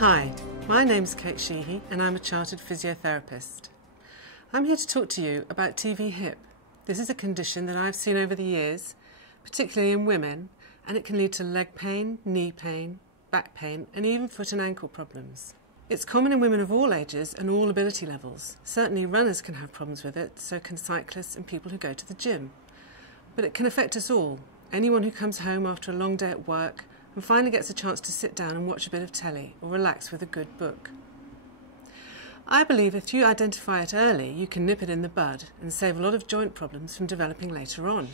Hi, my name's Kate Sheehy and I'm a chartered physiotherapist. I'm here to talk to you about TVHip. This is a condition that I've seen over the years, particularly in women, and it can lead to leg pain, knee pain, back pain and even foot and ankle problems. It's common in women of all ages and all ability levels. Certainly runners can have problems with it, so can cyclists and people who go to the gym. But it can affect us all, anyone who comes home after a long day at work and finally gets a chance to sit down and watch a bit of telly or relax with a good book. I believe if you identify it early, you can nip it in the bud and save a lot of joint problems from developing later on.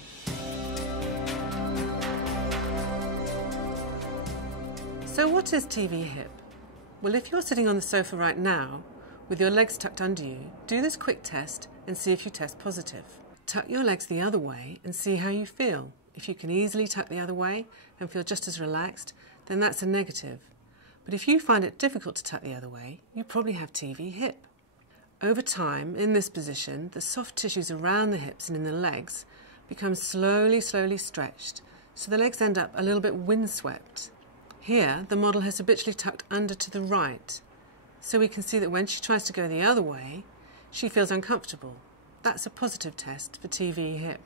So what is TVHip? Well, if you're sitting on the sofa right now, with your legs tucked under you, do this quick test and see if you test positive. Tuck your legs the other way and see how you feel. If you can easily tuck the other way and feel just as relaxed, then that's a negative. But if you find it difficult to tuck the other way, you probably have TVHip. Over time, in this position, the soft tissues around the hips and in the legs become slowly stretched, so the legs end up a little bit windswept. Here, the model has habitually tucked under to the right, so we can see that when she tries to go the other way, she feels uncomfortable. That's a positive test for TVHip.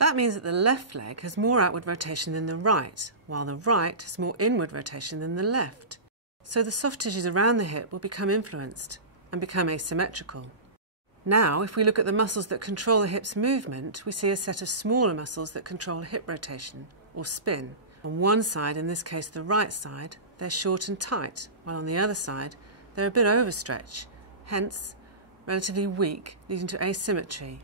That means that the left leg has more outward rotation than the right, while the right has more inward rotation than the left. So the soft tissues around the hip will become influenced and become asymmetrical. Now, if we look at the muscles that control the hip's movement, we see a set of smaller muscles that control hip rotation, or spin. On one side, in this case the right side, they're short and tight, while on the other side they're a bit overstretched, hence relatively weak, leading to asymmetry.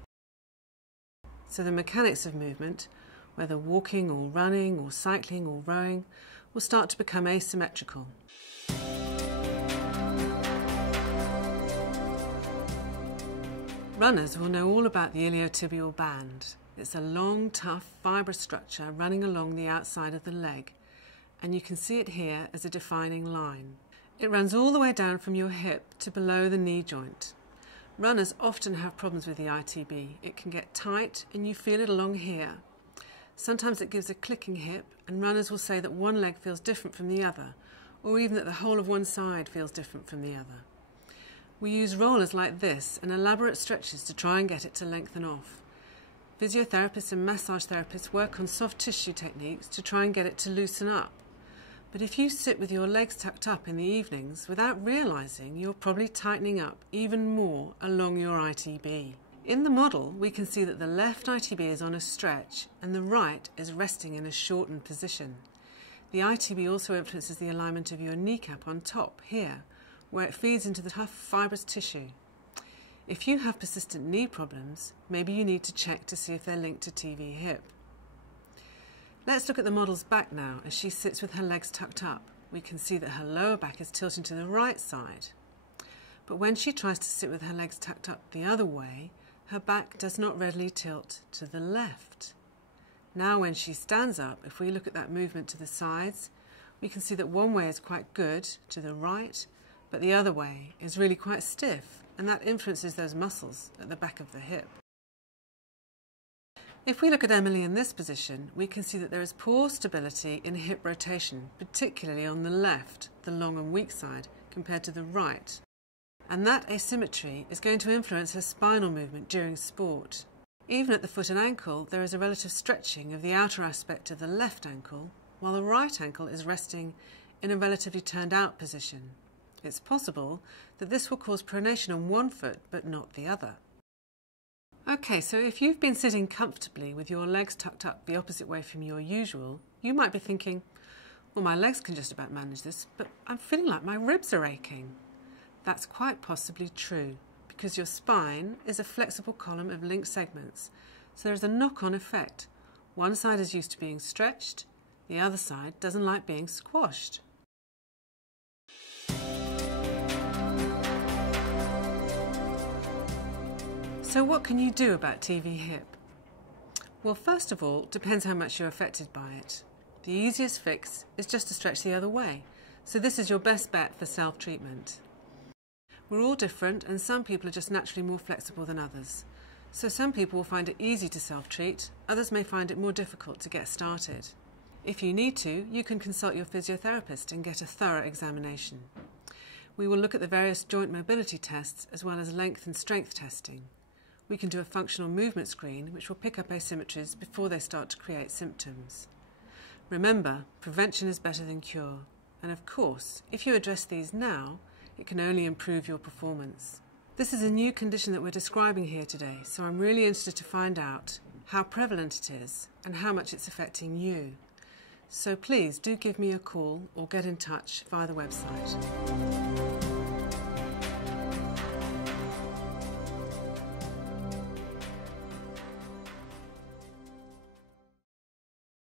So the mechanics of movement, whether walking or running or cycling or rowing, will start to become asymmetrical. Runners will know all about the iliotibial band. It's a long, tough, fibrous structure running along the outside of the leg, and you can see it here as a defining line. It runs all the way down from your hip to below the knee joint. Runners often have problems with the ITB. It can get tight and you feel it along here. Sometimes it gives a clicking hip, and runners will say that one leg feels different from the other, or even that the whole of one side feels different from the other. We use rollers like this and elaborate stretches to try and get it to lengthen off. Physiotherapists and massage therapists work on soft tissue techniques to try and get it to loosen up. But if you sit with your legs tucked up in the evenings without realising, you're probably tightening up even more along your ITB. In the model, we can see that the left ITB is on a stretch and the right is resting in a shortened position. The ITB also influences the alignment of your kneecap on top, here, where it feeds into the tough fibrous tissue. If you have persistent knee problems, maybe you need to check to see if they're linked to TVHip. Let's look at the model's back now as she sits with her legs tucked up. We can see that her lower back is tilting to the right side. But when she tries to sit with her legs tucked up the other way, her back does not readily tilt to the left. Now when she stands up, if we look at that movement to the sides, we can see that one way is quite good, to the right, but the other way is really quite stiff, and that influences those muscles at the back of the hip. If we look at Emily in this position, we can see that there is poor stability in hip rotation, particularly on the left, the long and weak side, compared to the right. And that asymmetry is going to influence her spinal movement during sport. Even at the foot and ankle, there is a relative stretching of the outer aspect of the left ankle, while the right ankle is resting in a relatively turned out position. It's possible that this will cause pronation on one foot, but not the other. Okay, so if you've been sitting comfortably with your legs tucked up the opposite way from your usual, you might be thinking, well, my legs can just about manage this, but I'm feeling like my ribs are aching. That's quite possibly true, because your spine is a flexible column of linked segments, so there's a knock-on effect. One side is used to being stretched, the other side doesn't like being squashed. So what can you do about TVHip? Well, first of all, it depends how much you're affected by it. The easiest fix is just to stretch the other way, so this is your best bet for self-treatment. We're all different, and some people are just naturally more flexible than others. So some people will find it easy to self-treat, others may find it more difficult to get started. If you need to, you can consult your physiotherapist and get a thorough examination. We will look at the various joint mobility tests as well as length and strength testing. We can do a functional movement screen which will pick up asymmetries before they start to create symptoms. Remember, prevention is better than cure. And of course, if you address these now, it can only improve your performance. This is a new condition that we're describing here today, so I'm really interested to find out how prevalent it is and how much it's affecting you. So please do give me a call or get in touch via the website.